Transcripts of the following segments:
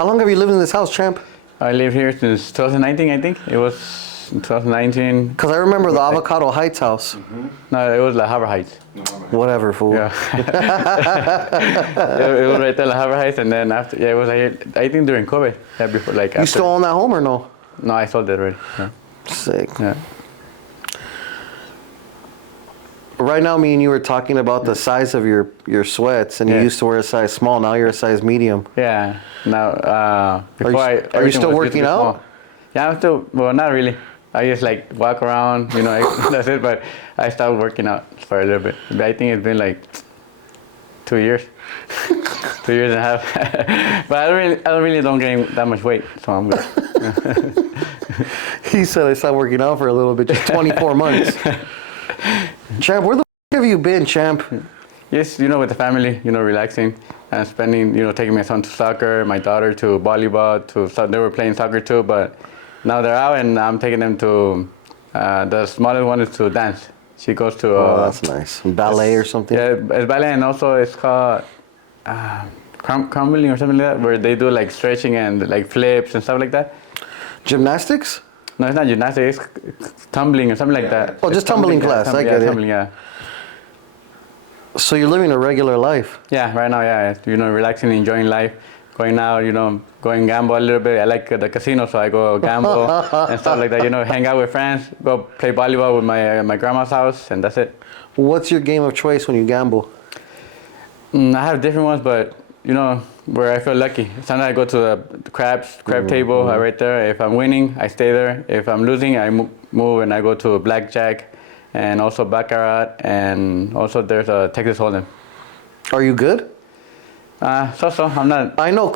How long have you lived in this house, champ? I live here since 2019, I think. It was 2019. Because I remember the Avocado Heights house. Mm-hmm. No, it was La Habra Heights. Whatever, fool. Yeah. it was right there, La Habra Heights, and then after, yeah, it was like, I think during COVID. Yeah, before, like. You still own that home or no? No, I sold it already. Yeah. Sick. Yeah. Right now, me and you were talking about the size of your sweats, and you used to wear a size small. Now you're a size medium. Yeah. Now, before are you still working out? Small. Yeah, I'm still. Well, not really. I just like walk around, you know. That's it. But I stopped working out for a little bit. But I think it's been like 2 years, 2 years and a half. But I really don't gain that much weight, so I'm good. He said I stopped working out for a little bit, just 24 months. Champ, where the f have you been, champ? Yes, you know, with the family, you know, relaxing and spending, you know, taking my son to soccer, my daughter to volleyball, they were playing soccer too, but now they're out and I'm taking them to, the smallest one is to dance. She goes to... oh, that's nice. Ballet or something? Yeah, it's ballet, and also it's called crumbling or something like that, where they do like stretching and like flips and stuff like that. Gymnastics? No, it's not gymnastics, it's tumbling or something like that. Oh, just tumbling class, I get it. Tumbling, yeah. So you're living a regular life? Yeah, right now, yeah. You know, relaxing, enjoying life, going out, you know, going gamble a little bit. I like the casino, so I go gamble and stuff like that. You know, hang out with friends, go play volleyball with my grandma's house, and that's it. What's your game of choice when you gamble? I have different ones, but, you know, where I feel lucky. Sometimes I go to the crab table right there. If I'm winning, I stay there. If I'm losing, I move and I go to blackjack and also baccarat, and also there's a Texas Hold'em. Are you good? So I'm not. I know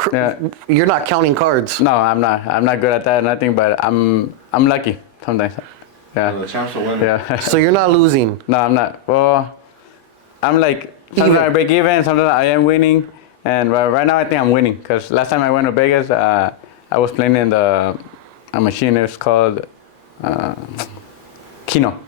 you're not counting cards. No, I'm not. I'm not good at that, nothing. But I'm lucky sometimes. Yeah. The champs will win. Yeah. So you're not losing. No, I'm not. Well, I'm like sometimes I break even, sometimes I am winning, and right now I think I'm winning because last time I went to Vegas, I was playing in a machine. It's called Keno.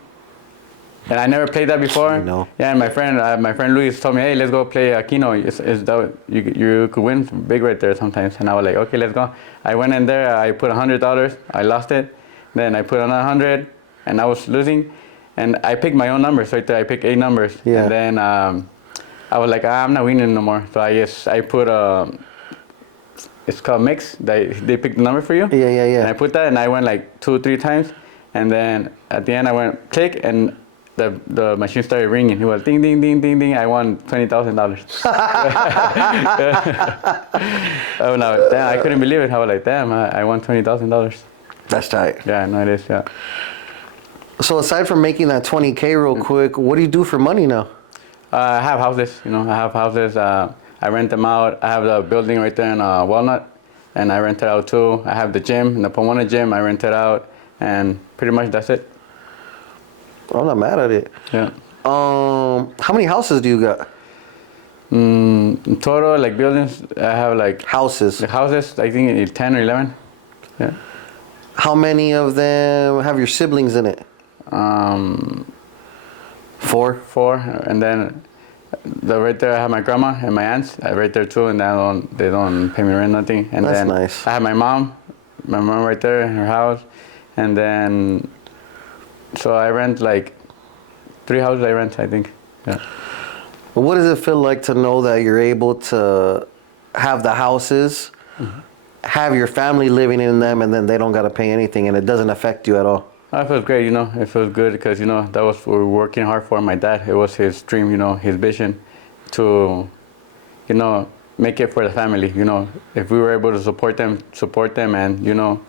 And I never played that before. No. Yeah, and my friend Luis told me, hey, let's go play Keno. You could win big right there sometimes. And I was like, okay, let's go. I went in there, I put $100, I lost it. Then I put another 100, and I was losing. And I picked my own numbers right there. I picked 8 numbers. Yeah. And then I was like, I'm not winning no more. So I put it's called mix. They pick the number for you. Yeah. And I put that, and I went like 2-3 times. And then at the end, I went click, and the machine started ringing. It was ding, ding, ding, ding, ding. I won $20,000. Oh no! Damn, I couldn't believe it. I was like, damn, I won $20,000. That's tight. Yeah, no, it is. Yeah. So aside from making that 20K real quick, what do you do for money now? I have houses. You know, I have houses. I rent them out. I have the building right there in Walnut, and I rent it out too. I have the gym, the Pomona gym. I rent it out, and pretty much that's it. I'm not mad at it. Yeah. How many houses do you got? In total, like buildings, I have like houses. The houses, I think 10 or 11. Yeah. How many of them have your siblings in it? 4. 4, and then right there I have my grandma and my aunts right there too, and they don't pay me rent, nothing. And that's then nice. I have my mom right there in her house, and then so I rent like 3 houses. I rent, I think. Yeah. What does it feel like to know that you're able to have the houses, have your family living in them, and then they don't got to pay anything, and it doesn't affect you at all? It feels great, you know. It feels good because, you know, that was what we were working hard for. My dad, it was his dream, you know, his vision to, you know, make it for the family. You know, if we were able to support them, and, you know,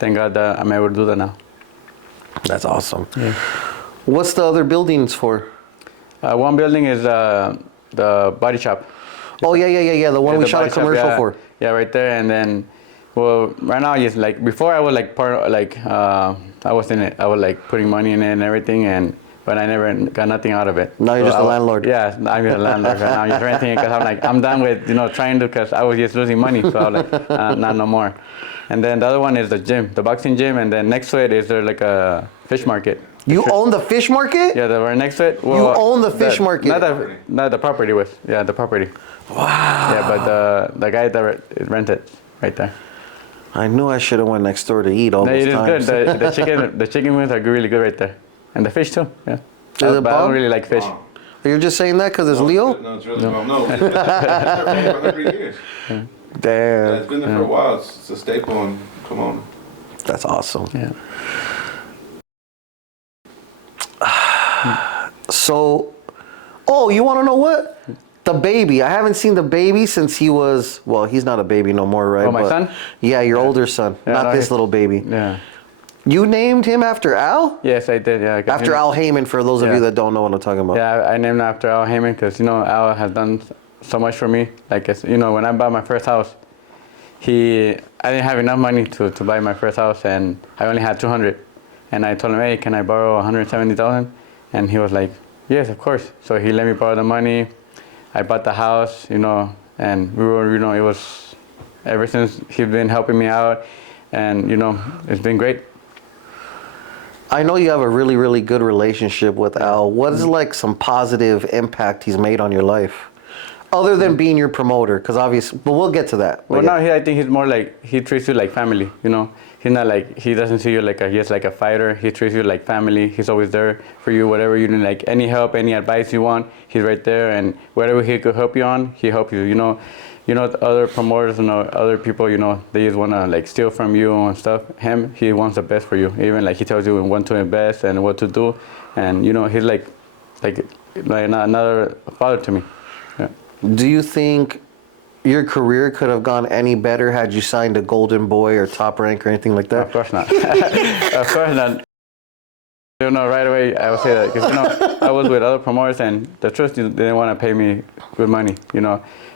thank God that I'm able to do that now. That's awesome. Yeah. What's the other buildings for? One building is the body shop. Oh, yeah. The one we shot a commercial for. Yeah, right there. And then, well, right now, just like before, I was like I was in it. I was like putting money in it and everything, but I never got nothing out of it. Now you're just a landlord. Yeah, I'm just a landlord right now. I'm just renting it because I'm done with, you know, trying to, because I was just losing money. So I was like, not no more. And then the other one is the gym, the boxing gym, and then next to it is there like a fish market. You own the fish market? Yeah, right next to it. Well, you own the fish market? Not the property with. Yeah, the property. Wow. Yeah, but the guy that rented. right there. I knew I should have went next door to eat all No, those it is times. good. The chicken wings are really good right there, and the fish too. Yeah. Is it But I bomb? don't really like fish. Wow. You're just saying that because it's Leo? No, it's really bomb. No, it's been there for 100 years. Yeah, Damn. it's been there for a while. It's a staple. And come on. That's awesome. Yeah. So, oh, you want to know what? The baby. I haven't seen the baby since he was, well, he's not a baby no more, right? Oh, my son? Yeah, your older son. Yeah, not no, this little baby. Yeah. You named him after Al? Yes, I did. Yeah. After Al Heyman, for those of Yeah. you that don't know what I'm talking about. Yeah, I named him after Al Heyman because Al has done so much for me. Like when I bought my first house, I didn't have enough money to buy my first house, and I only had 200. And I told him, hey, can I borrow 170,000? And he was like, yes, of course. So he let me borrow the money. I bought the house, and we were, it was, ever since he's been helping me out, and it's been great. I know you have a really, really good relationship with Al. What is like some positive impact he's made on your life? Other than being your promoter, because obviously, but we'll get to that. Well, now I think he's more like, he treats you like family, He's not like, he doesn't see you like a fighter. He treats you like family. He's always there for you, whatever you need, like any help, any advice you want, he's right there. And whatever he could help you on, he help you, other promoters and other people, they just want to like steal from you and stuff. He wants the best for you. Even like he tells you when to invest and what to do. And, he's like another father to me. Yeah. Do you think your career could have gone any better had you signed a Golden Boy or Top Rank or anything like that? Of course not. Of course not. Right away I would say that because I was with other promoters and the truth is they didn't want to pay me good money.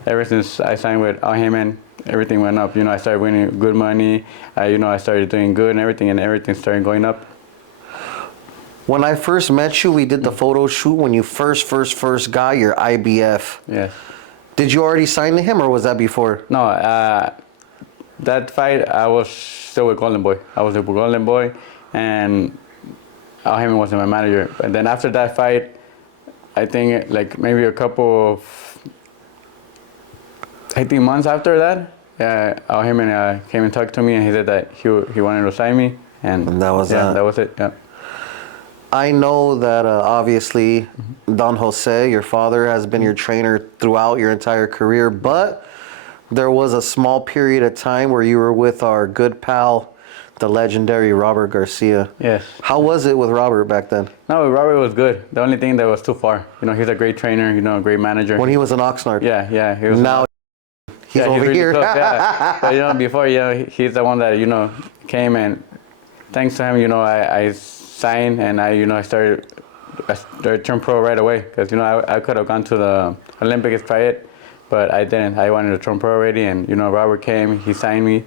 Ever since I signed with Al Heyman, everything went up. I started winning good money. I started doing good and everything started going up. When I first met you, we did the photo shoot when you first got your IBF. Yes. Did you already sign to him or was that before? No, that fight I was still with Golden Boy. I was with Golden Boy, and Al Heyman wasn't my manager. But then after that fight, I think like maybe a couple of, months after that, Al Heyman came and talked to me, and he said that he wanted to sign me, and that was that. That was it. Yeah. I know that obviously Don Jose, your father, has been your trainer throughout your entire career, but there was a small period of time where you were with our good pal, the legendary Robert Garcia. Yes. How was it with Robert back then? No, Robert was good. The only thing that was too far. He's a great trainer, a great manager. When he was in Oxnard? Yeah. He was now he's over really here. Close, yeah. But before, he's the one that, came, and thanks to him, I signed, and I started turn pro right away because I could have gone to the Olympics try it, but I didn't. I wanted to turn pro already, and Robert came, he signed me,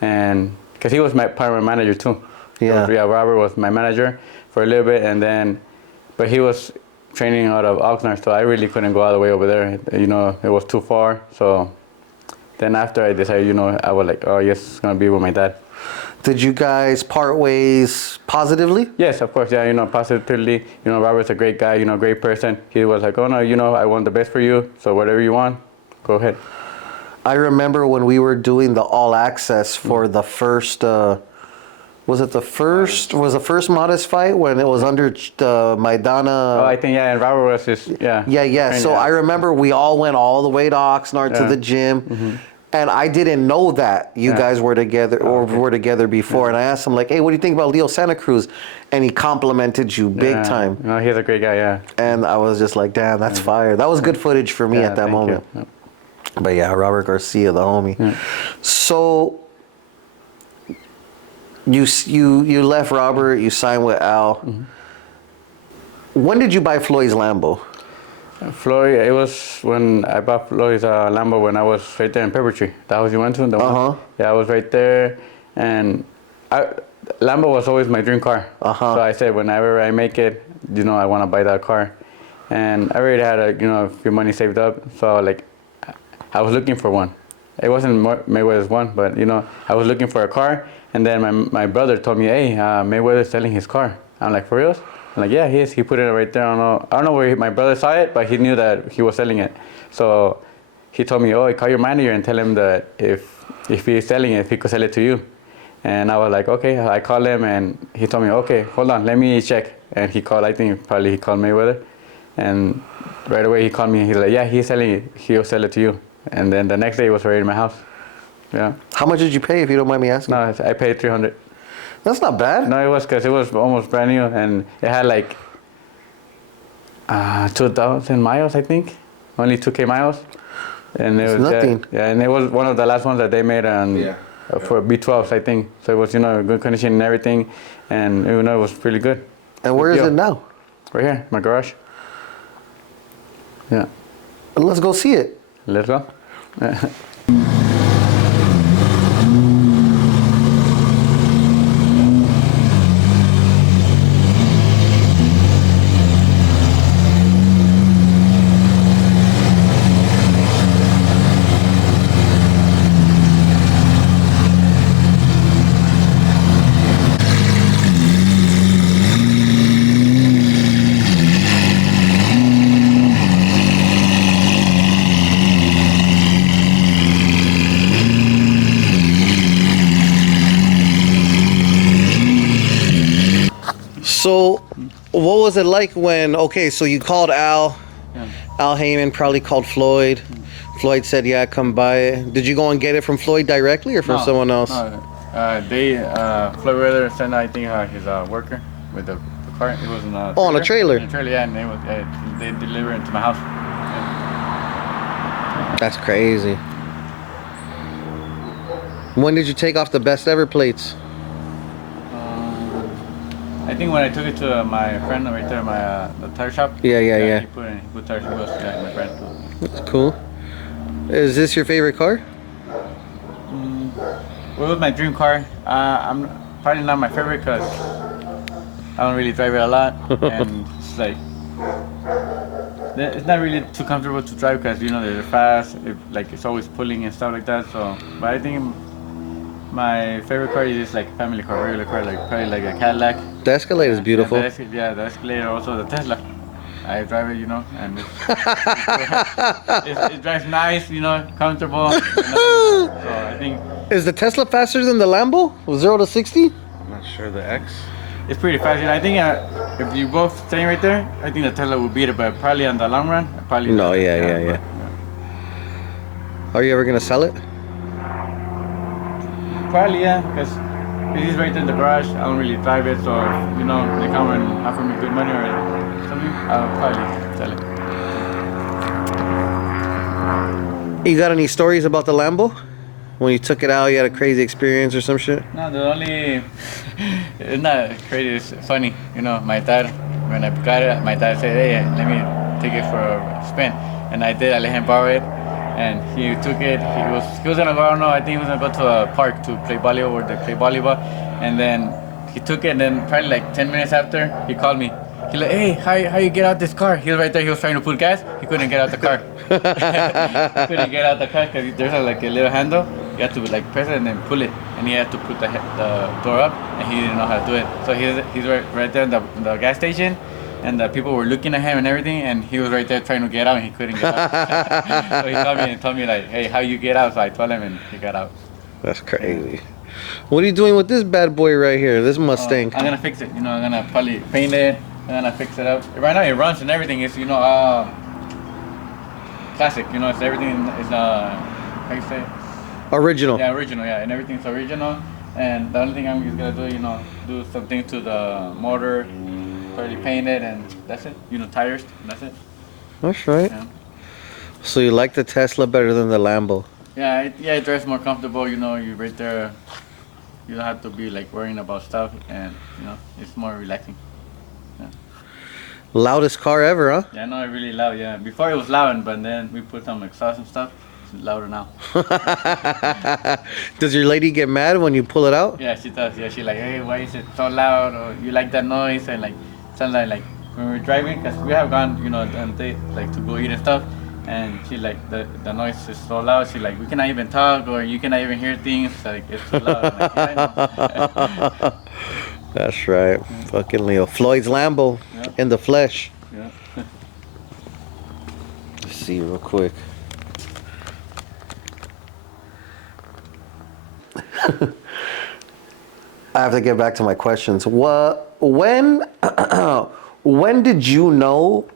and because he was my part of my manager too. Yeah. So, Robert was my manager for a little bit, and then, but he was training out of Oxnard, so I really couldn't go all the way over there. It was too far. So then after I decided, I was like, oh yes, it's gonna be with my dad. Did you guys part ways positively? Yes, of course. Yeah, positively. Robert's a great guy. Great person. He was like, oh no, I want the best for you. So whatever you want, go ahead. I remember when we were doing the all access for the first. Was the first Modest fight when it was under Maidana? Oh, I think and Robert was just Yeah. And, So I remember we all went all the way to Oxnard to the gym. Mm-hmm. And I didn't know that you guys were together or were together before. And I asked him like, hey, what do you think about Leo Santa Cruz? And he complimented you big time. No, he's a great guy, yeah. And I was just like, damn, that's fire. That was good footage for me at that moment. Yeah. But yeah, Robert Garcia, the homie. Yeah. So you left Robert, you signed with Al. Mm-hmm. When did you buy Floyd's Lambo? Floyd, it was when I bought Floyd's Lambo when I was right there in Pepper Tree. That house you went to? Yeah, I was right there. And Lambo was always my dream car. So I said, whenever I make it, I want to buy that car. And I already had a few money saved up. So I was looking for one. It wasn't Mayweather's one, but I was looking for a car. And then my brother told me, hey, Mayweather's selling his car. I'm like, for real? I'm like, yeah, he is. He put it right there. I don't know where my brother saw it, but he knew that he was selling it. So he told me, oh, call your manager and tell him that if if he's selling it, if he could sell it to you. And I was like, okay. I called him and he told me, okay, hold on, let me check. And he called, I think probably he called Mayweather. And right away he called me. He's like, yeah, he's selling it. He'll sell it to you. And then the next day it was already in my house. Yeah. How much did you pay, if you don't mind me asking? No, I paid 300. That's not bad. No, it was because it was almost brand new and it had like 2,000 miles, I think. Only 2K miles. And it It's was nothing. Yeah, and it was one of the last ones that they made Yeah. For B12s, I think. So it was, good condition and everything, and it was pretty good. And where is Yo. it now? Right here, my garage. Yeah, Let's go see it. let's go. So, what was it like when, okay, so you called Al. Yeah. Al Heyman probably called Floyd. Floyd said, yeah, come buy it. Did you go and get it from Floyd directly or from someone else? Floyd Weather sent, I think, his worker with the car. It was in a On a trailer? In a trailer, yeah, and they delivered it to my house. That's crazy. When did you take off the best ever plates? I think when I took it to my friend right there, the tire shop. Yeah. He put tire wheels. Yeah, my friend. That's cool. Is this your favorite car? Well, it was my dream car. I'm probably not my favorite because I don't really drive it a lot, and it's like it's not really too comfortable to drive because they're fast. It's always pulling and stuff like that. So, but I think my favorite car is just like a family car, regular car, like probably like a Cadillac. The Escalade is beautiful. The Escalade, also the Tesla. I drive it, and it drives nice, comfortable. So I think Is the Tesla faster than the Lambo? 0 to 60? I'm not sure the X. it's pretty fast. I think if you both staying right there, I think the Tesla will beat it, but probably on the long run, probably. No, yeah. Are you ever gonna sell it? Probably, yeah, because it is right there in the garage. I don't really drive it, so if, they come and offer me good money or something, I'll probably sell it. You got any stories about the Lambo? When you took it out, you had a crazy experience or some shit? No, the only it's not crazy. It's funny, My dad, when I got it, my dad said, "Hey, let me take it for a spin," and I did. I let him borrow it, and he took it. He was gonna go. I don't know. I think he was gonna go to a park to play volleyball or to play volleyball, and then he took it. And then probably like 10 minutes after, he called me. He's like, "Hey, how you get out this car?" He was right there. He was trying to put gas. He couldn't get out the car. He couldn't get out the car because there's a little handle. You have to press it and then pull it, and he had to put the door up, and he didn't know how to do it. So he's right there in the gas station, and the people were looking at him and everything, and he was right there trying to get out, and he couldn't get out. So he called me and told me like, "Hey, how you get out?" So I told him, and he got out. That's crazy. What are you doing with this bad boy right here? This Mustang? I'm gonna fix it. I'm gonna probably paint it. I'm gonna fix it up. Right now it runs and everything. It's classic. It's everything is how you say it? Original. Yeah, original. Yeah, and everything's original. And the only thing I'm just gonna do, do something to the motor, probably paint it, and that's it. Tires, and that's it. That's right. Yeah. So you like the Tesla better than the Lambo? Yeah, it drives more comfortable. You're right there. You don't have to be worrying about stuff, and it's more relaxing. Yeah. Loudest car ever, huh? Yeah, no, it's really loud. Yeah, before it was loud, but then we put some exhaust and stuff. It's louder now. Does your lady get mad when you pull it out? Yeah, she does. Yeah, she's like, "Hey, why is it so loud?" Or you like that noise? And sounds like when we're driving, because we have gone, on date to go eat and stuff. And she the noise is so loud. She we cannot even talk, or you cannot even hear things. It's so loud. I'm like, yeah, I know. That's right. Fucking Leo. Floyd's Lambo in the flesh. Yeah. Let's see real quick. I have to get back to my questions. When did you know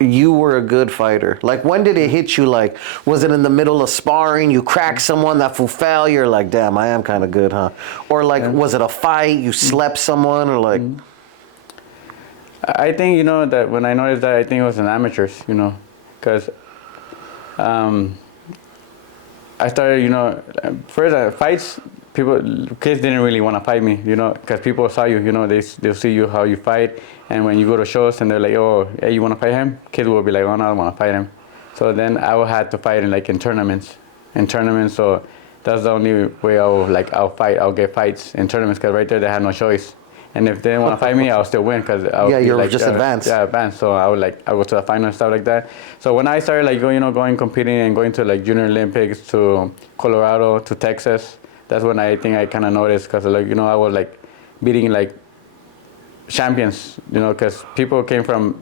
you were a good fighter? Like, when did it hit you? Like, was it in the middle of sparring? You crack someone that full foul, you're like, damn, I am kind of good, huh? Or like, was it a fight? You slept someone, or like? I think, that when I noticed that, I think it was in amateurs, because I started, first fights, kids didn't really want to fight me, because people saw you, they'll see you, how you fight. And when you go to shows and they're like, oh, hey, you want to fight him? Kids will be like, oh, no, I don't want to fight him. So then I would have to fight in tournaments. So that's the only way I'll fight. I'll get fights in tournaments, because right there they had no choice. And if they didn't want to fight me, I'll still win, because you're just advanced. Yeah, advanced. So I go to the final and stuff like that. So when I started going competing and going to Junior Olympics, to Colorado, to Texas, that's when I think I kind of noticed, because I was beating champions, because people came from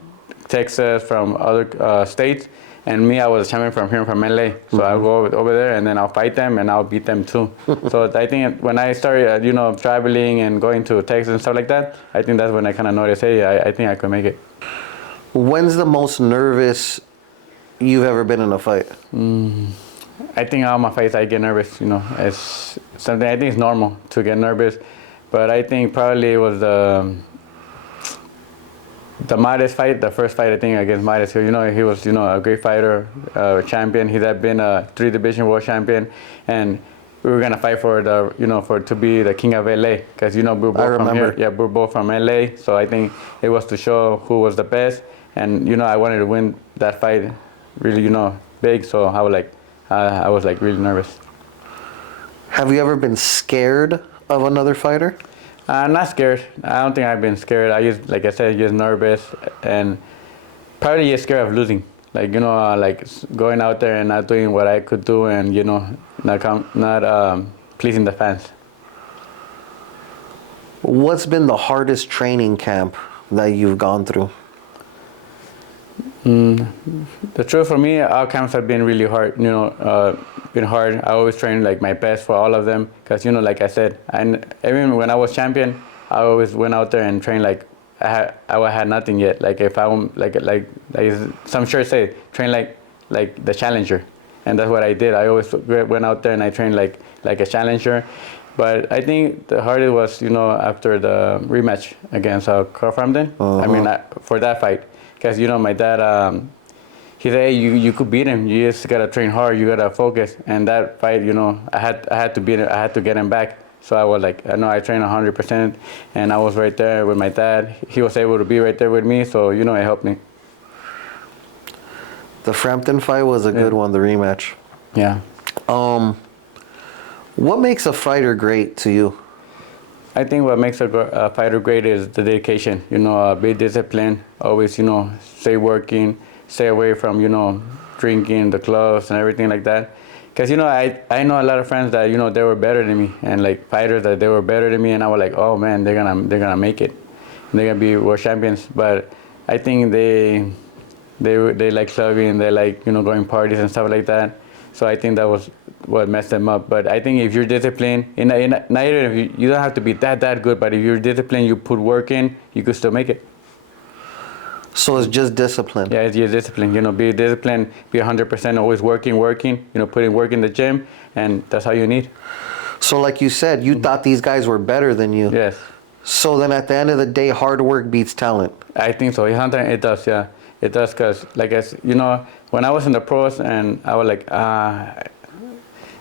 Texas, from other states. And me, I was a champion from here, from LA. So I'll go over there and then I'll fight them and I'll beat them too. So I think when I started, traveling and going to Texas and stuff like that, I think that's when I kind of noticed, hey, I think I could make it. When's the most nervous you've ever been in a fight? I think all my fights I get nervous, It's something, I think it's normal to get nervous. But I think probably it was the Midas fight, the first fight I think against Midas. He was a great fighter, champion. He had been a 3-division world champion, and we were gonna fight for to be the king of LA, because we were both from here. Yeah, we're both from LA. So I think it was to show who was the best, and I wanted to win that fight, really big. So I was really nervous. Have you ever been scared of another fighter? Not scared. I don't think I've been scared. Like I said, just nervous, and probably just scared of losing. Going out there and not doing what I could do, and not pleasing the fans. What's been the hardest training camp that you've gone through? The truth, for me, all camps have been really hard. Been hard. I always train my best for all of them, because like I said, and even when I was champion, I always went out there and trained I had nothing yet. If I like some shirts say, train like the challenger, and that's what I did. I always went out there and I trained like a challenger. But I think the hardest was after the rematch against Carl Frampton. I mean, for that fight. Because my dad, he said, hey, you could beat him. You just gotta train hard. You gotta focus. And that fight, I had to beat him. I had to get him back. So I was I trained 100%, and I was right there with my dad. He was able to be right there with me, so it helped me. The Frampton fight was a good one. The rematch. Yeah. What makes a fighter great to you? I think what makes a fighter great is the dedication. Be disciplined. Always, stay working. Stay away from, drinking, the clubs and everything like that. Because, I know a lot of friends that, they were better than me, and fighters that they were better than me, and I was like, oh man, they're gonna make it. They're gonna be world champions. But I think they like clubbing, they like, going parties and stuff like that. So I think that was what messed them up. But I think if you're disciplined, you don't have to be that good, but if you're disciplined, you put work in, you could still make it. So it's just discipline. Yeah, it's just discipline. Be disciplined, be 100%, always working, putting work in the gym, and that's all you need. So like you said, you thought these guys were better than you. Yes. So then at the end of the day, hard work beats talent. I think so. Sometimes it does, yeah. It does, because when I was in the pros, and I was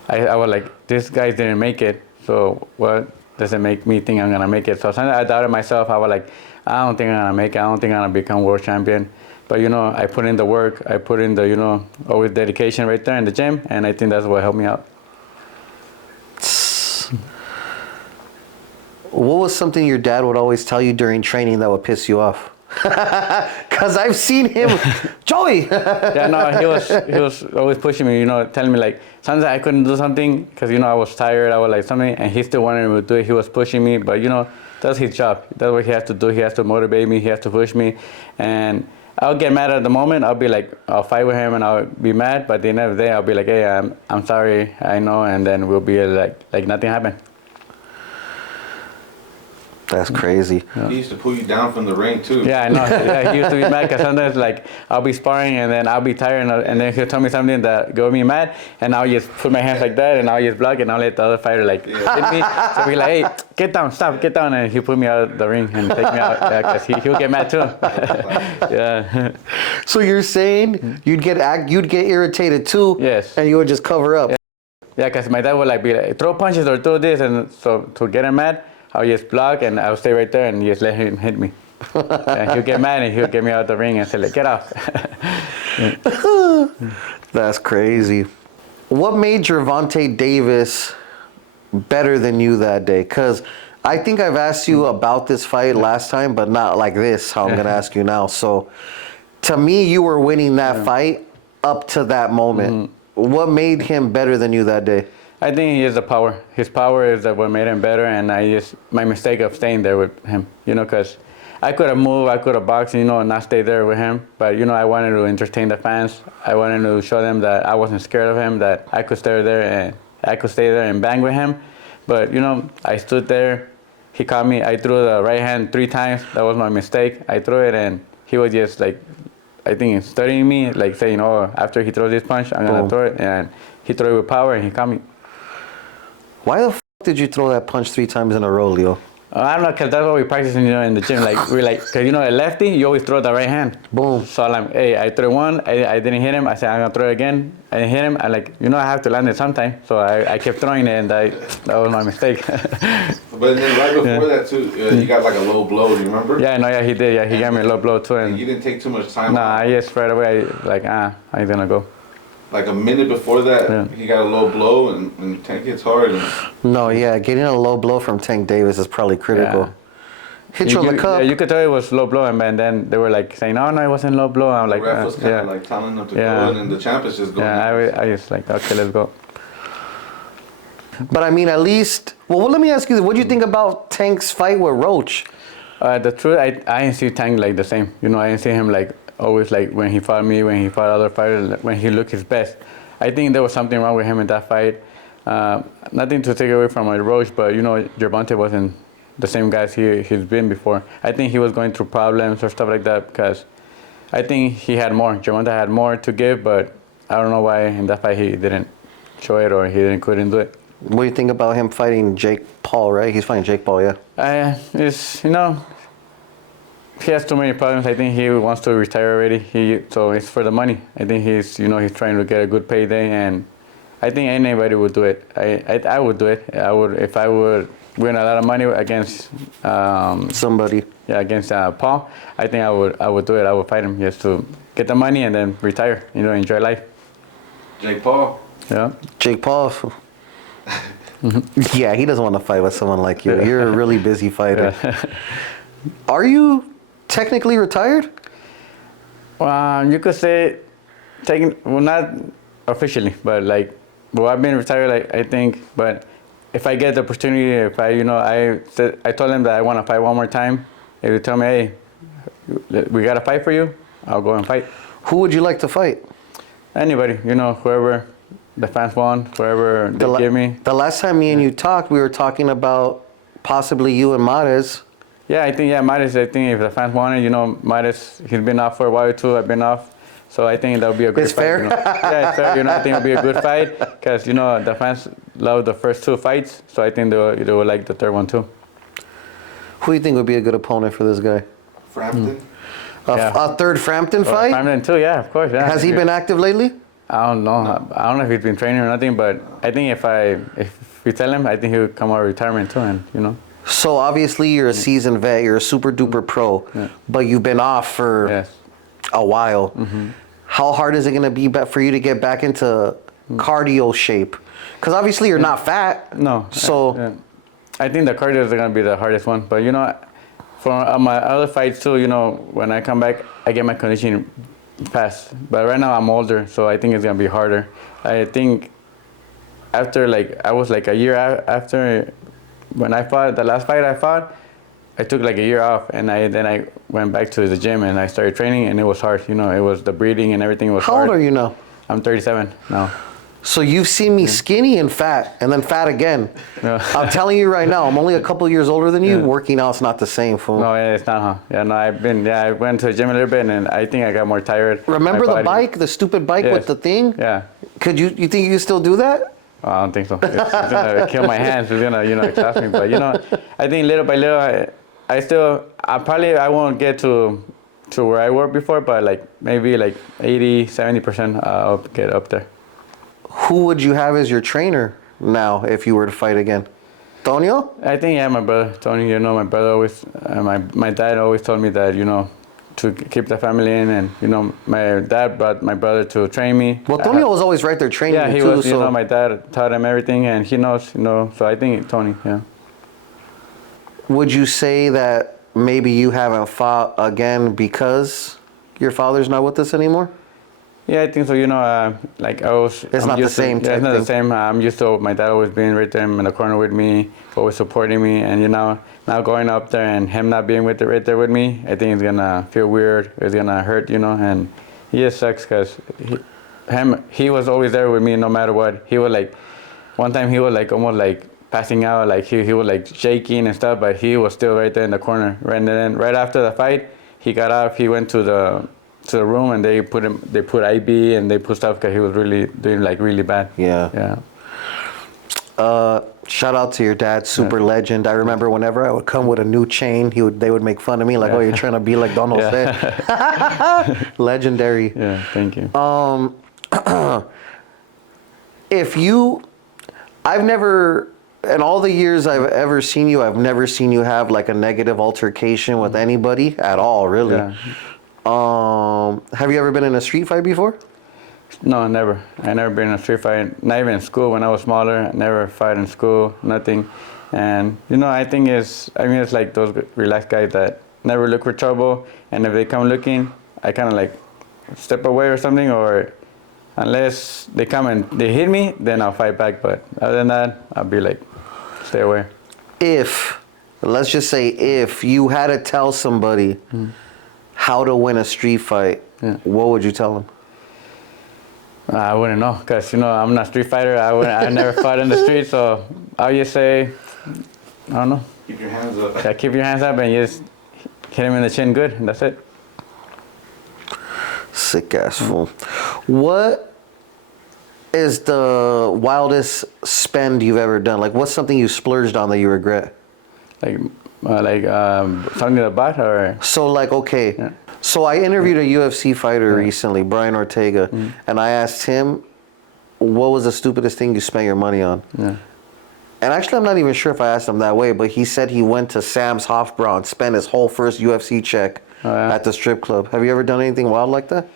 I was like, these guys didn't make it, so what does it make me think I'm going to make it? So sometimes I doubted myself. I was like, I don't think I'm going to make it. I don't think I'm going to become world champion. But, I put in the work. I put in the, always dedication right there in the gym, and I think that's what helped me out. What was something your dad would always tell you during training that would piss you off? Because I've seen him, Joey. Yeah, no, he was always pushing me, telling me sometimes I couldn't do something because, I was tired. I was something, and he still wanted me to do it. He was pushing me, but, that's his job. That's what he has to do. He has to motivate me. He has to push me. And I'll get mad at the moment. I'll be like, I'll fight with him and I'll be mad. But at the end of the day, I'll be like, hey, I'm sorry, I know, and then we'll be like nothing happened. That's crazy. He used to pull you down from the ring too. Yeah, I know. Yeah, he used to be mad because sometimes like I'll be sparring and then I'll be tired and then he'll tell me something that got me mad and I'll just put my hands like that and I'll just block and I'll let the other fighter like hit me. So be like, hey, get down, stop, get down, and he'll put me out of the ring and take me out because he'll get mad too. Yeah. So you're saying you'd get irritated too? Yes. And you would just cover up? Yeah, because my dad would like be like, throw punches or throw this, and so to get him mad, I'll just block and I'll stay right there and just let him hit me. And he'll get mad and he'll get me out of the ring and say like, get off. That's crazy. What made Gervonta Davis better than you that day? Because I think I've asked you about this fight last time, but not like this, how I'm going to ask you now. So to me, you were winning that fight up to that moment. What made him better than you that day? I think he is the power. His power is what made him better, and my mistake of staying there with him, because I could have moved, I could have boxed, and not stay there with him. But, I wanted to entertain the fans. I wanted to show them that I wasn't scared of him, that I could stay there and bang with him. But, I stood there. He caught me. I threw the right hand 3 times. That was my mistake. I threw it, and he was just like, I think studying me, like saying, oh, after he throws this punch, I'm going to throw it. And he threw it with power, and he caught me. Why the did you throw that punch 3 times in a row, Leo? I don't know, because that's what we practice in the gym. Like, because, a lefty, you always throw the right hand. Boom. So I'm like, hey, I threw one, I didn't hit him. I said, I'm going to throw it again. I didn't hit him. I like, I have to land it sometime. So I kept throwing it, and that was my mistake. But then right before that, too, you got like a low blow, do you remember? Yeah, no, yeah, he did. Yeah, he got me a low blow, too. And And you didn't take too much time. nah, I just right away, I'm going to go. Like a minute before that, he got a low blow, and Tank hits hard. And No, yeah, getting a low blow from Tank Davis is probably critical. Yeah. Hit you on the cup. Yeah, you could tell it was low blow, and then they were like saying, no, it wasn't low blow. I'm the like, ref was kind of like telling them to go, and then the champ is just going. Yeah, I just like, okay, let's go. But I mean, at least, well, let me ask you, what do you think about Tank's fight with Roach? The truth, I didn't see Tank like the same. I didn't see him like always like when he fought me, when he fought other fighters, when he looked his best. I think there was something wrong with him in that fight. Nothing to take away from Roach, but Gervonta wasn't the same guy he's been before. I think he was going through problems or stuff like that because I think he had more. Gervonta had more to give, but I don't know why in that fight he didn't show it or he couldn't do it. What do you think about him fighting Jake Paul, right? He's fighting Jake Paul, yeah. It's, he has too many problems. I think he wants to retire already. So it's for the money. I think he's trying to get a good payday, and I think anybody would do it. I would do it. I would if I would win a lot of money against Somebody. Yeah, against Paul. I think I would do it. I would fight him just to get the money and then retire. Enjoy life. Jake Paul. Yeah. Jake Paul. Yeah, he doesn't want to fight with someone like you. You're a really busy fighter. Yeah. Are you technically retired? You could say, not officially, but I've been retired, I think. But if I get the opportunity, if I told them that I want to fight one more time. If they tell me, hey, we got to fight for you, I'll go and fight. Who would you like to fight? Anybody, whoever the fans want, whoever they give me. The last time me and you talked, we were talking about possibly you and Mares. Yeah, I think, Mares, if the fans want it, Mares, he's been off for a while too, I've been off. So I think that'll be a good It's fight. fair? Yeah, it's fair. I think it'll be a good fight because, the fans love the first 2 fights. So I think they will like the third one too. Who do you think would be a good opponent for this guy? Frampton. A third Frampton fight? Frampton too, yeah, of course. Yeah. Has he been active lately? I don't know. No. I don't know if he's been training or nothing, but I think if we tell him, I think he'll come out of retirement too, and So obviously you're a seasoned vet, you're a super duper pro, but you've been off for a while. Mm-hmm. How hard is it going to be for you to get back into cardio shape? Because obviously you're not fat. No. So I think the cardio is going to be the hardest one. But for my other fights too, when I come back, I get my conditioning fast. But right now I'm older, so I think it's going to be harder. I think after I was a year after when I fought, the last fight I fought, I took like a year off, and then I went back to the gym and I started training, and it was hard. You know, it was the breathing and everything was How hard. old are you now? I'm 37 now. So you've seen me skinny and fat, and then fat again. Yeah. I'm telling you right now, I'm only a couple years older than you. Yeah. Working out's not the same, fool. No, it's not, huh? Yeah, no, I went to the gym a little bit, and I think I got more tired. Remember My the body- bike, the stupid bike Yes. with the thing? Yeah. You think you can still do that? Oh, I don't think so. It's gonna kill my hands. It's gonna, exhaust me. But I think little by little, I won't get to where I were before, but like maybe like 80, 70%, I'll get up there. Who would you have as your trainer now if you were to fight again? Tonio? I think my brother Tony. My brother always, my dad always told me that to keep the family in, and my dad brought my brother to train me. Well, Tonio was always right there training Yeah, you he too. was. So My dad taught him everything, and he knows. So I think Tony. Yeah. would you say that maybe you haven't fought again because your father's not with us anymore? Yeah, I think so. Like I was. It's not the same Yeah, type it's not thing. the same. I'm used to my dad always being right there in the corner with me, always supporting me, and now going up there and him not being right there with me, I think it's gonna feel weird. It's gonna hurt, and he just sucks because he was always there with me no matter what. He was like, one time he was like almost like passing out, like he was like shaking and stuff, but he was still right there in the corner. And then right after the fight, he got up, he went to the room, and they put IV and they put stuff because he was really doing like really bad. Yeah. Shout out to your dad, super legend. I remember whenever I would come with a new chain, they would make fun of me, like, "Oh, you're trying to be like Don Jose." Legendary. Yeah, thank you. I've never, in all the years I've ever seen you, I've never seen you have like a negative altercation with anybody at all, really. Yeah. Have you ever been in a street fight before? No, never. I never been in a street fight. Not even in school when I was smaller. I never fight in school, nothing. And I think it's like those relaxed guys that never look for trouble. And if they come looking, I kind of like step away or something. Or unless they come and they hit me, then I'll fight back. But other than that, I'll be like, stay away. Let's just say if you had to tell somebody how to win a street fight, what would you tell them? I wouldn't know, because I'm not a street fighter. I never fought in the street, so I'll just say, I don't know. Keep your hands up. Yeah, keep your hands up and you just hit him in the chin good, and that's it. Sick ass fool. What is the wildest spend you've ever done? Like, what's something you splurged on that you regret? Something about or? So, like, okay. Yeah. So I interviewed a UFC fighter recently, Brian Ortega, and I asked him, what was the stupidest thing you spent your money on? Yeah. And actually, I'm not even sure if I asked him that way, but he said he went to Sam's Hofbrau and spent his whole first UFC check at the strip club. Have you ever done anything wild like that?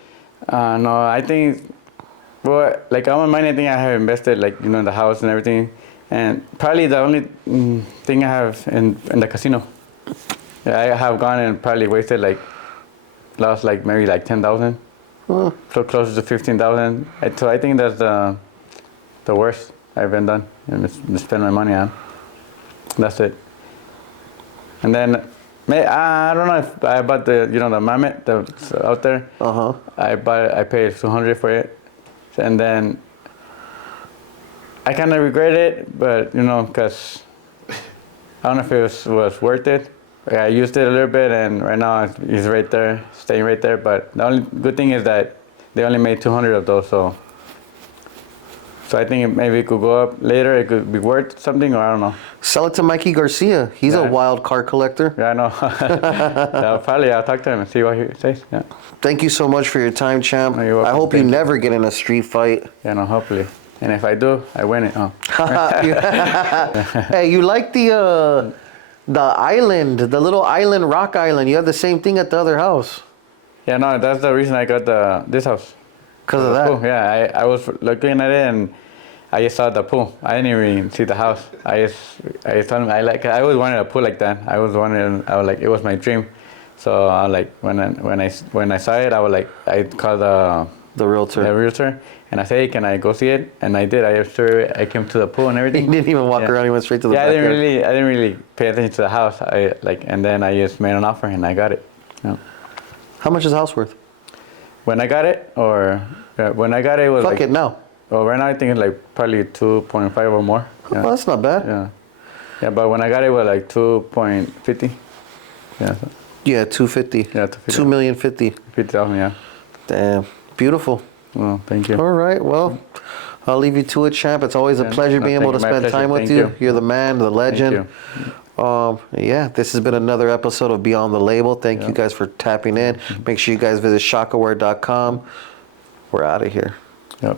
No, I think, like on my mind, I think I have invested, like, in the house and everything. And probably the only thing I have in the casino. Yeah, I have gone and probably wasted, like, lost like maybe like 10,000. So closer to 15,000. So I think that's the worst I've been done and spend my money on. That's it. And then I don't know if I bought the the Mammoth that's out there. I paid 200 for it, and then I kind of regret it, but because I don't know if it was worth it. I used it a little bit, and right now it's right there, staying right there. But the only good thing is that they only made 200 of those, so I think maybe it could go up later. It could be worth something, or I don't know. Sell it to Mikey Garcia. He's a wild car collector. Yeah, I know. I'll talk to him and see what he says. Yeah. Thank you so much for your time, champ. No, you're welcome. I hope you never get in a street fight. Yeah, no, hopefully. And if I do, I win it. Oh. Hey, you like the island, the little island, rock island? You have the same thing at the other house. Yeah, no, that's the reason I got this house. Because of that? Pool. Yeah, I was looking at it and I just saw the pool. I didn't even see the house. I just told him I always wanted a pool like that. I was like, it was my dream. So I like when I saw it, I called the realtor. And I said, hey, can I go see it? And I did. I came to the pool and He everything. didn't even walk Yeah. around. He went straight to the Yeah, backyard. I didn't really pay attention to the house. And then I just made an offer and I got it. Yeah. How much is the house worth? When I got it, when I got it, it was Fuck like, it now. well, right now I think it's like probably 2.5 or more. Yeah. Oh, that's not bad. Yeah. Yeah, but when I got it, it was like 2.50. Yeah. So Yeah, 250. Yeah, 250. 2,050,000. 50,000, yeah. Damn, beautiful. Well, thank you. All right, well, I'll leave you to it, champ. It's always a Yeah, pleasure no, being thank able to you. My spend pleasure. time with Thank you. you. You're the man, the legend. Thank Yeah, this has been another episode of Beyond the Label. Thank you guys for tapping in. Make sure you guys visit shakaware.com. We're out of here. Yep.